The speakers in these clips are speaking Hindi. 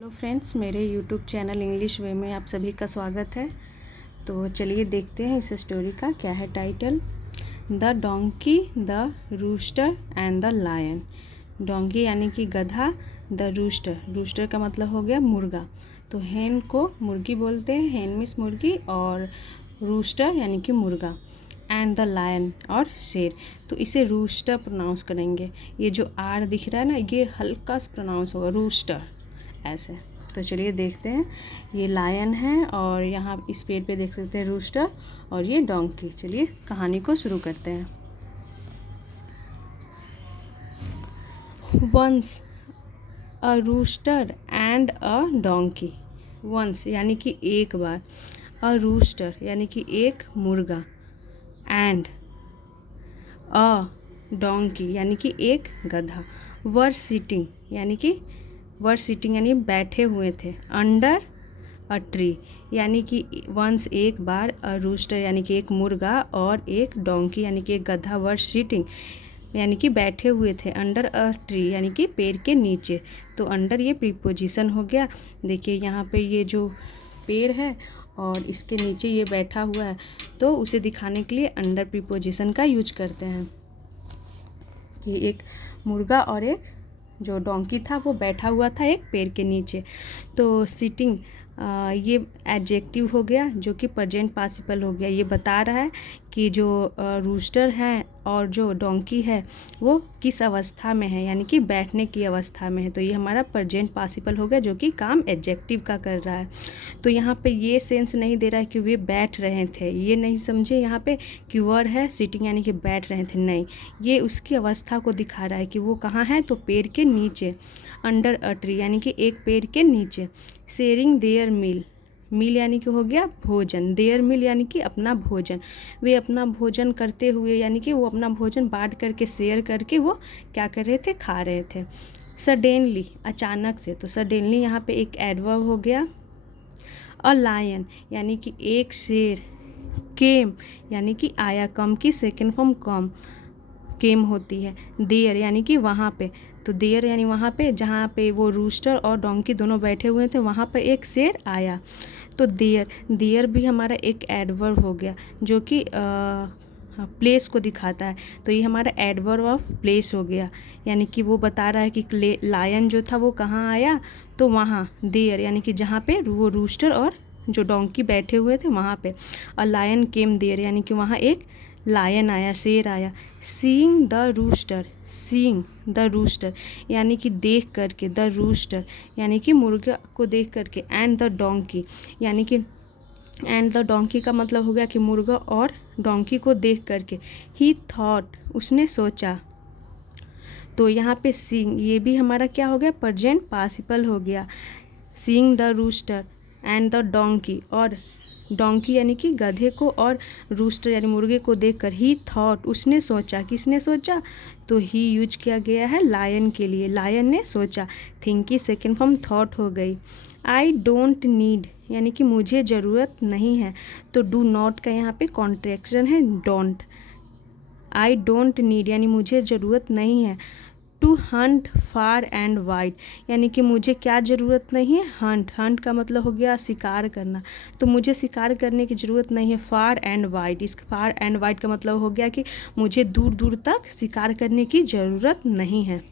हेलो फ्रेंड्स, मेरे यूट्यूब चैनल इंग्लिश वे में आप सभी का स्वागत है। तो चलिए देखते हैं इस स्टोरी का क्या है title. The donkey, the rooster and the lion. Donkey यानी कि गधा, द रूस्टर, रूस्टर का मतलब हो गया मुर्गा। तो हेन को मुर्गी बोलते हैं, हेन मीन्स मुर्गी, और रूस्टर यानी कि मुर्गा, एंड द लायन और शेर। तो इसे रूस्टर प्रोनाउंस करेंगे। ये जो आर दिख रहा है ना, ये हल्का सा प्रोनाउंस होगा रूस्टर ऐसे। तो चलिए देखते हैं। ये लायन है और यहाँ इस पेड़ पे देख सकते हैं रूस्टर, और ये डोंकी। चलिए कहानी को शुरू करते हैं। Once a rooster and a donkey. Once यानी कि एक बार, अ रूस्टर यानी कि एक मुर्गा, एंड अ डोंकी यानी कि एक गधा, वर सिटिंग यानी बैठे हुए थे, अंडर अ ट्री यानी कि वंस एक बार, अ रूस्टर यानी कि एक मुर्गा और एक डोंकी यानी कि एक गधा, वर सिटिंग यानी कि बैठे हुए थे, अंडर अ ट्री यानी कि पेड़ के नीचे। तो अंडर ये प्रीपोजिशन हो गया। देखिए यहाँ पे ये जो पेड़ है और इसके नीचे ये बैठा हुआ है, तो उसे दिखाने के लिए अंडर प्रीपोजिशन का यूज करते हैं कि एक मुर्गा और एक जो डोंकी था वो बैठा हुआ था एक पेड़ के नीचे। तो सिटिंग ये एडजेक्टिव हो गया जो कि प्रेजेंट पार्टिसिपल हो गया। ये बता रहा है कि जो रूस्टर है और जो डोंकी है वो किस अवस्था में है, यानी कि बैठने की अवस्था में है। तो ये हमारा प्रेजेंट पार्टिसिपल हो गया जो कि काम एडजेक्टिव का कर रहा है। तो यहाँ पे ये सेंस नहीं दे रहा है कि वे बैठ रहे थे, ये नहीं समझे यहाँ पे कि वर है सिटिंग यानी कि बैठ रहे थे, नहीं, ये उसकी अवस्था को दिखा रहा है कि वो कहाँ है, तो पेड़ के नीचे, अंडर अ ट्री यानी कि एक पेड़ के नीचे। शेयरिंग देयर मील, मील यानी कि हो गया भोजन, देयर मील यानी कि अपना भोजन। वे अपना भोजन करते हुए यानी कि वो अपना भोजन बांट करके, शेयर करके वो क्या कर रहे थे, खा रहे थे। सडेनली अचानक से, तो सडेनली यहाँ पे एक एडवर्ब हो गया। अ लायन यानी कि एक शेर, केम यानी कि आया, कम की सेकेंड फॉर्म कम, केम होती है। देयर यानी कि वहाँ पे, तो देयर यानी वहाँ पे जहाँ पे वो रूस्टर और डोंकी दोनों बैठे हुए थे, वहाँ पर एक शेर आया। तो देयर, देयर भी हमारा एक एडवर्ब हो गया जो कि प्लेस को दिखाता है। तो ये हमारा एडवर्ब ऑफ प्लेस हो गया, यानी कि वो बता रहा है कि लायन जो था वो कहाँ आया, तो वहाँ, देयर यानी कि जहाँ पे वो रूस्टर और जो डोंकी बैठे हुए थे वहाँ पे। अ लायन केम देयर यानी कि वहाँ एक लायन आया, शेर आया। Seeing the rooster, seeing the rooster यानी कि देख करके, द रूस्टर यानी कि मुर्गा को देख करके, एंड द डोंकी यानी कि, एंड द डोंकी का मतलब हो गया कि मुर्गा और डोंकी को देख करके। ही थॉट उसने सोचा। तो यहाँ पे सीइंग ये भी हमारा क्या हो गया, प्रेजेंट पार्टिसिपल हो गया। Seeing the rooster and the donkey, और डोंकी यानी कि गधे को और रूस्टर यानी मुर्गे को देखकर, ही थॉट उसने सोचा, किसने सोचा, तो ही यूज किया गया है लायन के लिए, लायन ने सोचा। थिंक की सेकेंड फॉर्म थॉट हो गई। आई डोंट नीड यानी कि मुझे ज़रूरत नहीं है, तो डू नॉट का यहाँ पे कॉन्ट्रैक्शन है डोंट। आई डोंट नीड यानी मुझे ज़रूरत नहीं है। To hunt far and wide यानी कि मुझे क्या ज़रूरत नहीं है, हंट, हंट का मतलब हो गया शिकार करना, तो मुझे शिकार करने की ज़रूरत नहीं है। फार एंड वाइड, इस फार एंड वाइड का मतलब हो गया कि मुझे दूर दूर तक शिकार करने की ज़रूरत नहीं है।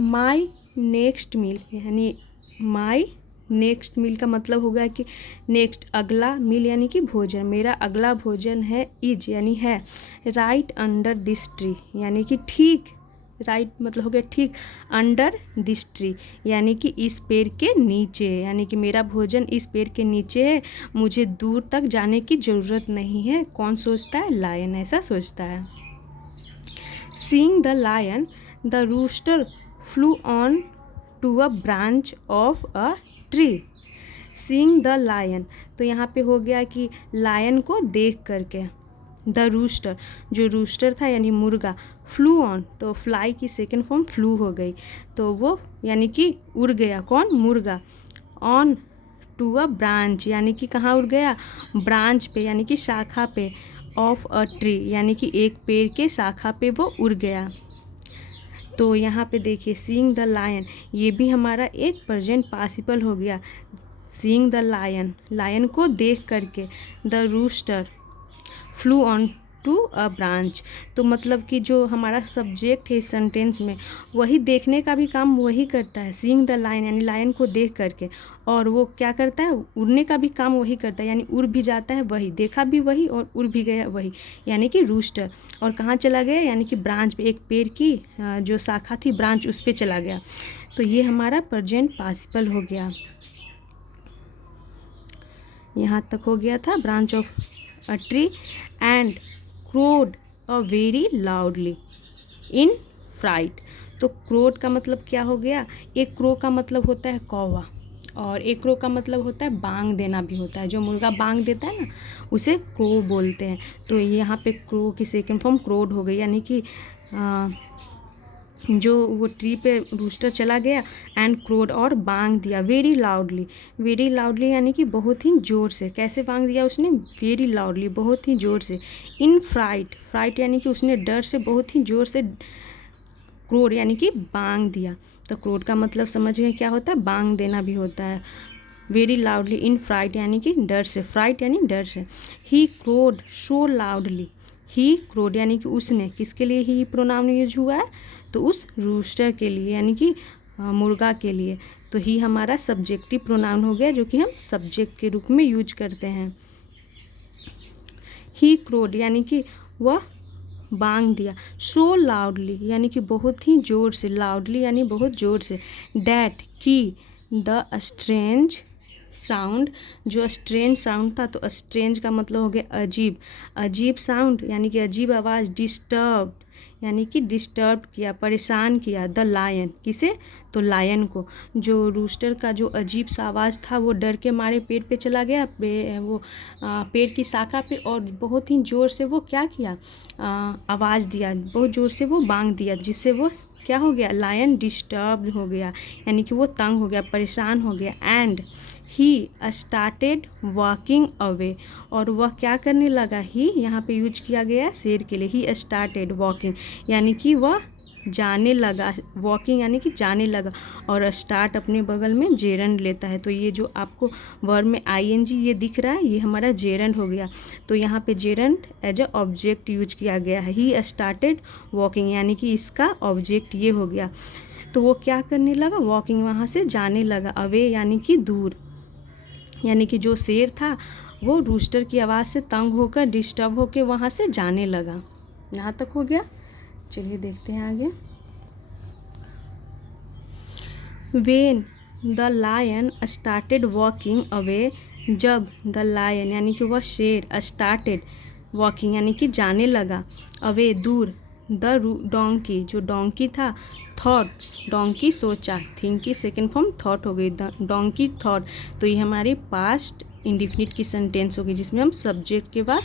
माई नेक्स्ट मील यानी माई नेक्स्ट मील का मतलब होगा कि नेक्स्ट अगला, मील यानी कि भोजन, मेरा अगला भोजन है, इज यानी है, राइट अंडर दिस ट्री यानी कि ठीक, राइट मतलब हो गया ठीक, अंडर दिस ट्री यानी कि इस पेड़ के नीचे, यानी कि मेरा भोजन इस पेड़ के नीचे है, मुझे दूर तक जाने की ज़रूरत नहीं है। कौन सोचता है, लायन ऐसा सोचता है। Seeing the lion the rooster flew on to a branch of a tree. Seeing the lion, तो यहाँ पे हो गया कि लायन को देख करके, द रूस्टर जो रूस्टर था यानी मुर्गा, फ्लू ऑन, तो फ्लाई की सेकेंड फॉर्म फ्लू हो गई, तो वो यानी कि उड़ गया, कौन, मुर्गा। ऑन टू अ ब्रांच यानी कि कहाँ उड़ गया, ब्रांच पे यानी कि शाखा पे, ऑफ अ ट्री यानी कि एक पेड़ के शाखा पे वो उड़ गया। तो यहाँ पे देखिए सीइंग द लायन, ये भी हमारा एक प्रेजेंट पार्टिसिपल हो गया। सीइंग द लायन, लायन को देख करके। The rooster flew on to a branch, तो मतलब कि जो हमारा सब्जेक्ट है इस सेंटेंस में, वही देखने का भी काम वही करता है। सीइंग द लायन यानी लायन को देख करके, और वो क्या करता है, उड़ने का भी काम वही करता है, यानी उड़ भी जाता है वही, देखा भी वही और उड़ भी गया वही, यानी कि रूस्टर। और कहाँ चला गया, यानी कि ब्रांच पे, एक पेड़ की जो शाखा थी ब्रांच, उस पर चला गया। तो ये हमारा प्रेजेंट पार्टिसिपल हो गया। यहाँ तक हो गया था। Branch of a tree and crowed a very loudly in fright. तो क्रोड का मतलब क्या हो गया, एक क्रो का मतलब होता है कौवा, और एक क्रो का मतलब होता है बांग देना भी होता है। जो मुर्गा बांग देता है ना, उसे क्रो बोलते हैं। तो यहाँ पे क्रो की सेकंड फॉर्म क्रोड हो गई, यानी कि जो वो ट्री पे रूस्टर चला गया एंड क्रोड, और बांग दिया वेरी लाउडली। वेरी लाउडली यानी कि बहुत ही ज़ोर से। कैसे बांग दिया उसने, वेरी लाउडली, बहुत ही ज़ोर से। इन फ्राइट, फ्राइट यानी कि उसने डर से बहुत ही ज़ोर से क्रोड यानी कि बांग दिया। तो क्रोड का मतलब समझ गए क्या होता है, बांग देना भी होता है। वेरी लाउडली इन फ्राइट यानी कि डर से, फ्राइट यानी डर से। ही क्रोड सो लाउडली, ही क्रोड यानी कि उसने, किसके लिए ही प्रोनाउन यूज हुआ है, तो उस रूस्टर के लिए, यानी कि मुर्गा के लिए। तो ही हमारा सब्जेक्टिव प्रोनाउन हो गया, जो कि हम सब्जेक्ट के रूप में यूज करते हैं। ही क्रोड यानी कि वह बांग दिया। सो लाउडली यानी कि बहुत ही ज़ोर से, लाउडली यानी बहुत ज़ोर से। डैट की द स्ट्रेंज साउंड, जो स्ट्रेंज साउंड था, तो स्ट्रेंज का मतलब हो गया अजीब, अजीब साउंड यानी कि अजीब आवाज़। डिस्टर्ब यानी कि डिस्टर्ब किया, परेशान किया। द लायन, किसे, तो लायन को। जो रूस्टर का जो अजीब सा आवाज़ था, वो डर के मारे पेड़ पे चला गया, पेड़ की शाखा पे, और बहुत ही ज़ोर से वो क्या किया, आवाज़ दिया, बहुत ज़ोर से वो बांग दिया, जिससे वो क्या हो गया, लायन डिस्टर्ब हो गया, यानी कि वो तंग हो गया, परेशान हो गया। And he started walking away, और वह क्या करने लगा, ही यहाँ पे यूज किया गया शेर के लिए। ही स्टार्टेड वॉकिंग यानी कि वह जाने लगा, वॉकिंग यानी कि जाने लगा, और स्टार्ट अपने बगल में जेरंड लेता है। तो ये जो आपको वर्ब में आईएनजी ये दिख रहा है, ये हमारा जेरंड हो गया। तो यहाँ पे gerund as a object use किया गया है। ही स्टार्टेड वॉकिंग यानी कि इसका ऑब्जेक्ट ये हो गया। तो वो क्या करने लगा, वॉकिंग, वहाँ से जाने लगा। अवे यानी कि दूर, यानी कि जो शेर था वो रूस्टर की आवाज़ से तंग होकर, डिस्टर्ब होकर वहाँ से जाने लगा। यहाँ तक हो गया। चलिए देखते हैं आगे। When the lion started walking away, जब द लायन यानी कि वह शेर स्टार्टेड वॉकिंग यानी कि जाने लगा, अवे दूर, द डोंकी, जो डोंकी था, थॉट, डोंकी सोचा, थिंक की सेकेंड फॉर्म थॉट हो गई, द डोंकी थॉट। तो ये हमारी पास्ट इंडिफिनिट की सेंटेंस होगी, जिसमें हम सब्जेक्ट के बाद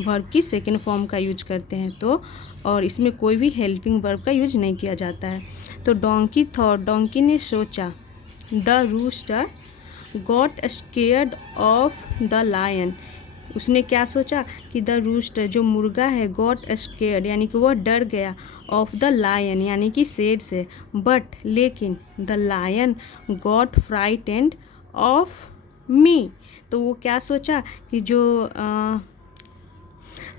वर्ब की सेकेंड फॉर्म का यूज करते हैं। तो और इसमें कोई भी हेल्पिंग वर्ब का यूज नहीं किया जाता है। तो डोंकी थॉट, डोंकी ने सोचा। The rooster got scared of the lion, उसने क्या सोचा कि द रूस्टर, जो मुर्गा है, गॉट स्केयर्ड यानी कि वह डर गया, ऑफ द लायन यानी कि शेर से। बट लेकिन the lion got frightened of me, तो वो क्या सोचा कि जो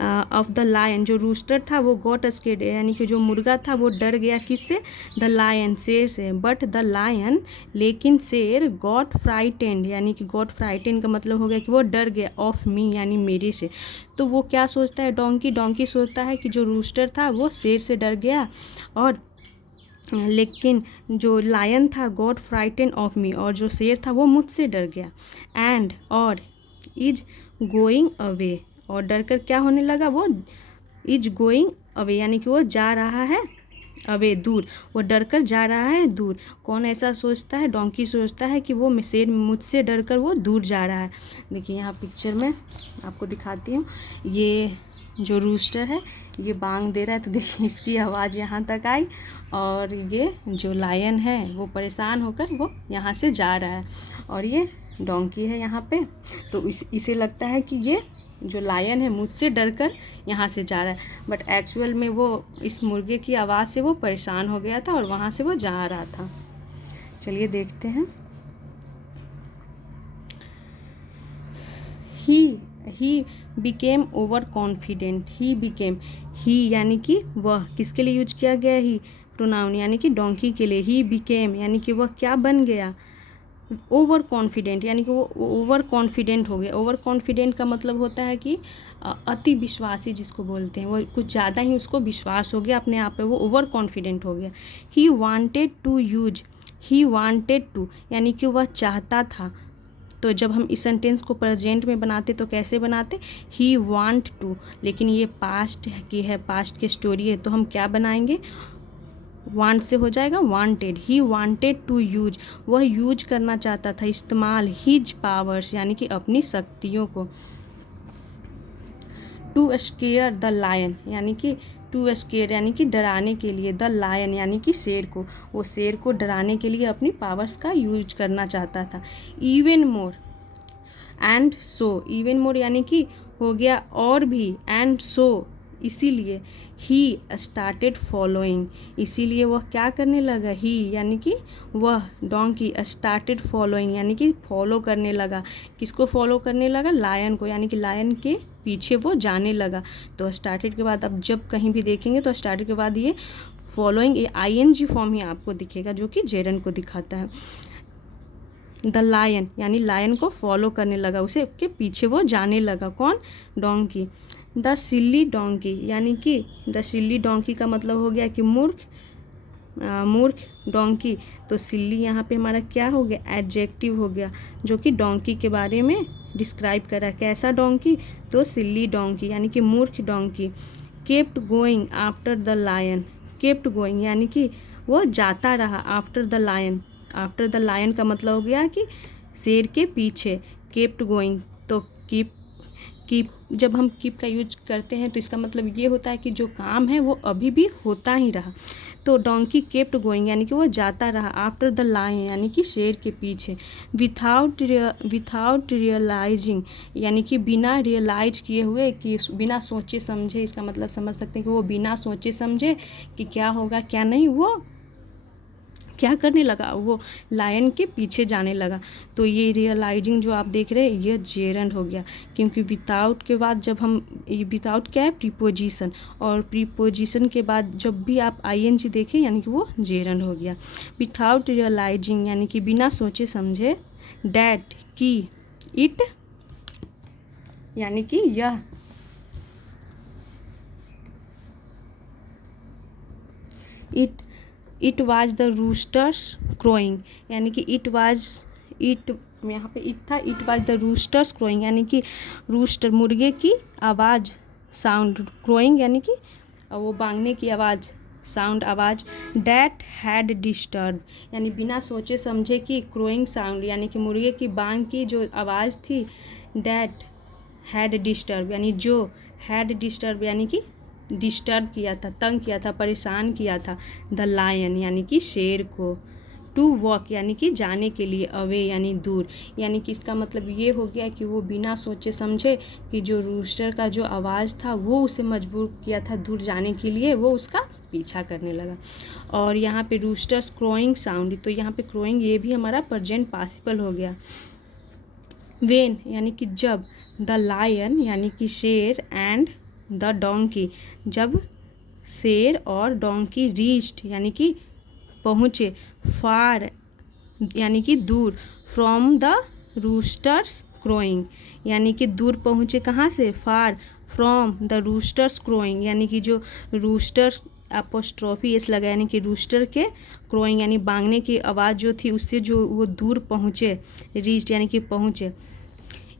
ऑफ द लायन, जो रूस्टर था वो गॉट स्केयर्ड यानी कि जो मुर्गा था वो डर गया, किससे, द लायन, शेर से। बट द लायन, लेकिन शेर, गॉट फ्राइटेंड यानी कि गॉट फ्राइटेंड का मतलब हो गया कि वो डर गया, ऑफ मी यानी मेरे से। तो वो क्या सोचता है, डोंकी, डोंकी सोचता है कि जो रूस्टर था वो शेर से डर गया, और लेकिन जो लायन था, गॉट फ्राइटेंड ऑफ मी, और जो शेर था वो मुझसे डर गया। एंड, और इज गोइंग अवे, और डर कर क्या होने लगा, वो इज गोइंग अवे यानी कि वो जा रहा है, अवे दूर, वो डर कर जा रहा है दूर। कौन ऐसा सोचता है, डोंकी सोचता है कि वो शेर मुझसे डर कर वो दूर जा रहा है। देखिए यहाँ पिक्चर में आपको दिखाती हूँ, ये जो रूस्टर है ये बांग दे रहा है, तो देखिए इसकी आवाज़ यहाँ तक आई, और ये जो लायन है वो परेशान होकर वो यहाँ से जा रहा है, और ये डोंकी है यहाँ पे। तो इसे लगता है कि ये जो लायन है मुझसे डरकर यहाँ से जा रहा है, बट एक्चुअल में वो इस मुर्गे की आवाज़ से वो परेशान हो गया था और वहाँ से वो जा रहा था। चलिए देखते हैं। He became over confident. He became, he यानी कि वह, किसके लिए यूज किया गया ही, प्रोनाउन यानी कि डोंकी के लिए। ही बिकेम यानी कि वह क्या बन गया, ओवर कॉन्फिडेंट यानी कि वो ओवर कॉन्फिडेंट हो गया। ओवर कॉन्फिडेंट का मतलब होता है कि अति विश्वासी जिसको बोलते हैं, वो कुछ ज़्यादा ही उसको विश्वास हो गया अपने आप पे, वो ओवर कॉन्फिडेंट हो गया। He wanted to use, he wanted to यानी कि वह चाहता था। तो जब हम इस सेंटेंस को प्रेजेंट में बनाते तो कैसे बनाते, ही वांट टू, लेकिन ये पास्ट की है, पास्ट की स्टोरी है, तो हम क्या बनाएंगे, वांट से हो जाएगा wanted. He wanted to use, वह यूज करना चाहता था, इस्तेमाल, हिज पावर्स यानी कि अपनी शक्तियों को। टू स्केयर द लायन यानी कि टू स्केयर यानी कि डराने के लिए, द लायन यानी कि शेर को, वो शेर को डराने के लिए अपनी पावर्स का यूज करना चाहता था। Even more and so, even more यानी कि हो गया और भी, एंड सो इसीलिए, ही स्टार्टेड फॉलोइंग, इसीलिए वह क्या करने लगा, ही यानी कि वह, डोंकी स्टार्टेड फॉलोइंग यानी कि फॉलो करने लगा। किसको फॉलो करने लगा, लायन को, यानी कि लायन के पीछे वो जाने लगा। तो स्टार्टेड के बाद अब जब कहीं भी देखेंगे तो स्टार्टेड के बाद ये फॉलोइंग, ये ING फॉर्म ही आपको दिखेगा जो कि जेरन को दिखाता है। द लायन यानी लायन को फॉलो करने लगा, उसे के पीछे वो जाने लगा, कौन, डोंकी। द सिल्ली डोंकी यानी कि द सिल्ली डोंकी का मतलब हो गया कि मूर्ख, मूर्ख डोंकी। तो सिल्ली यहाँ पे हमारा क्या हो गया, एडजेक्टिव हो गया, जो कि डोंकी के बारे में डिस्क्राइब कर रहा है। कैसा डोंकी, तो सिल्ली डोंकी यानी कि मूर्ख donkey. Kept going after the lion, kept going यानी कि वो जाता रहा, after the lion, after the lion का मतलब हो गया कि शेर के पीछे, केप्ट गोइंग। तो कीप, कीप जब हम कीप का यूज करते हैं तो इसका मतलब ये होता है कि जो काम है वो अभी भी होता ही रहा। तो डोंकी केप्ट गोइंग यानी कि वो जाता रहा, आफ्टर द लायन यानी कि शेर के पीछे। विथाउट रियलाइजिंग यानी कि बिना रियलाइज किए हुए, कि बिना सोचे समझे, इसका मतलब समझ सकते हैं कि वो बिना सोचे समझे कि क्या होगा क्या नहीं, वो क्या करने लगा, वो लायन के पीछे जाने लगा। तो ये रियलाइजिंग जो आप देख रहे हैं ये जेरंड हो गया, क्योंकि विदाउट के बाद जब हम, ये विदाउट क्या है, प्रीपोजिशन, और प्रीपोजिशन के बाद जब भी आप ING देखें यानी कि वो जेरंड हो गया। विदाउट रियलाइजिंग यानी कि बिना सोचे समझे, डैट की, इट यानी कि यह, it was the roosters crowing यानी कि इट वाज, इट यहाँ पे इट था, it was the roosters crowing यानी कि रूस्टर मुर्गे की आवाज़, साउंड, क्रोइंग यानी कि वो बांगने की आवाज़, साउंड आवाज़। डैट हैड डिस्टर्ब यानी बिना सोचे समझे कि क्रोइंग साउंड यानी कि मुर्गे की बांग की जो आवाज़ थी, डैट हैड डिस्टर्ब यानी जो, हैड डिस्टर्ब यानी कि डिस्टर्ब किया था, तंग किया था, परेशान किया था, द लायन यानी कि शेर को। टू वॉक यानी कि जाने के लिए, अवे यानी दूर, यानी कि इसका मतलब ये हो गया कि वो बिना सोचे समझे कि जो रूस्टर का जो आवाज़ था वो उसे मजबूर किया था दूर जाने के लिए, वो उसका पीछा करने लगा। और यहाँ पे रूस्टर्स क्रोइंग साउंड, तो यहाँ पे क्रोइंग ये भी हमारा प्रेजेंट पार्टिसिपल हो गया। वेन यानी कि जब, द लायन यानी कि शेर, एंड द डोंकी जब शेर और डोंकी रीच्ड यानी कि पहुँचे, फार यानी कि दूर, फ्रॉम द रूस्टर्स क्रोइंग यानी कि दूर पहुँचे कहाँ से, far from the roosters crowing यानी कि जो रूस्टर, अपोस्ट्रोफी एस लगा यानी कि रूस्टर के क्रोइंग यानी बांगने की आवाज़ जो थी उससे जो वो दूर पहुँचे, रीच्ड यानी कि पहुँचे,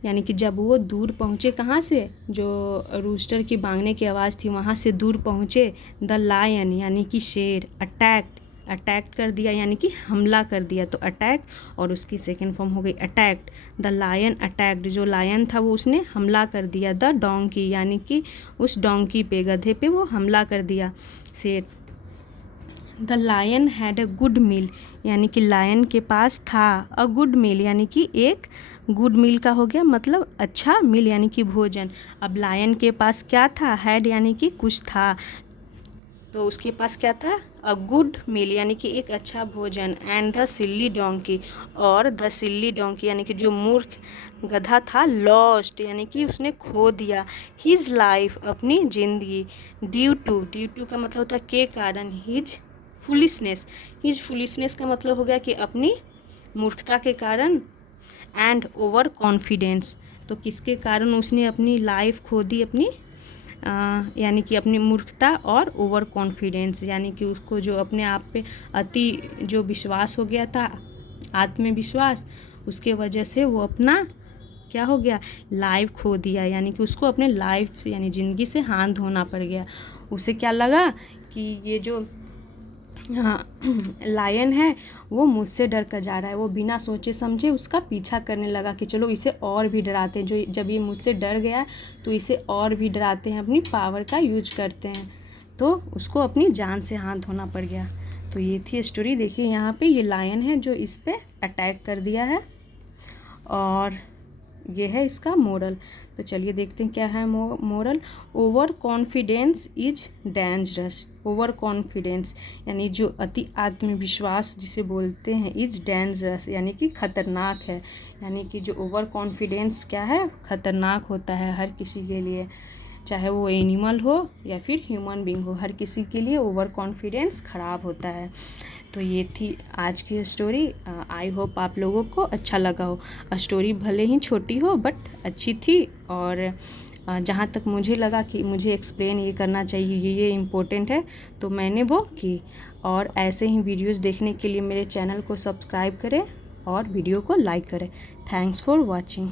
यानी कि जब वो दूर पहुँचे कहाँ से, जो रूस्टर की बांगने की आवाज़ थी वहाँ से दूर पहुँचे, द लायन यानी कि शेर, अटैक्ड, अटैक कर दिया यानी कि हमला कर दिया, तो अटैक और उसकी सेकेंड फॉर्म हो गई अटैक्ड, द लायन अटैक्ड, जो लायन था वो उसने हमला कर दिया, द डोंकी यानी कि उस डोंकी पे, गधे पे वो हमला कर दिया शेर। The lion had a good meal, यानी कि लायन के पास था अ गुड मील, यानी कि एक गुड मील का हो गया मतलब अच्छा मील यानी कि भोजन। अब लायन के पास क्या था, हैड यानी कि कुछ था, तो उसके पास क्या था, अ गुड मील यानी कि एक अच्छा भोजन। एंड द सिल्ली डोंकी, और द सिल्ली डोंकी यानी कि जो मूर्ख गधा था, लॉस्ट यानी कि उसने खो दिया हिज लाइफ अपनी जिंदगी, ड्यू टू का मतलब होता है के कारण, हिज फुलिशनेस का मतलब हो गया कि अपनी मूर्खता के कारण, एंड ओवर कॉन्फिडेंस, तो किसके कारण उसने अपनी लाइफ खो दी, अपनी यानी कि अपनी मूर्खता, और ओवर कॉन्फिडेंस यानी कि उसको जो अपने आप पे अति जो विश्वास हो गया था, आत्मविश्वास, उसके वजह से वो अपना क्या हो गया, लाइफ खो दिया, यानी कि उसको अपने लाइफ यानी ज़िंदगी से हाथ धोना पड़ गया। उसे क्या लगा कि ये जो लायन है वो मुझसे डर कर जा रहा है, वो बिना सोचे समझे उसका पीछा करने लगा कि चलो इसे और भी डराते हैं, जो जब ये मुझसे डर गया तो इसे और भी डराते हैं, अपनी पावर का यूज करते हैं, तो उसको अपनी जान से हाथ धोना पड़ गया। तो ये थी स्टोरी। देखिए यहाँ पे ये लायन है जो इस पे अटैक कर दिया है, और ये है इसका मोरल। तो चलिए देखते हैं क्या है moral. Over confidence is dangerous, over confidence यानी जो अति आत्मविश्वास जिसे बोलते हैं, इज डेंजरस यानी कि खतरनाक है, यानी कि जो ओवर कॉन्फिडेंस क्या है, खतरनाक होता है हर किसी के लिए, चाहे वो एनिमल हो या फिर ह्यूमन बीइंग हो, हर किसी के लिए ओवर कॉन्फिडेंस ख़राब होता है। तो ये थी आज की स्टोरी। आई होप आप लोगों को अच्छा लगा हो। स्टोरी भले ही छोटी हो बट अच्छी थी, और जहाँ तक मुझे लगा कि मुझे एक्सप्लेन ये करना चाहिए, ये इम्पोर्टेंट है, तो मैंने वो की। और ऐसे ही वीडियोस देखने के लिए मेरे चैनल को सब्सक्राइब करें और वीडियो को लाइक करें। Thanks for watching.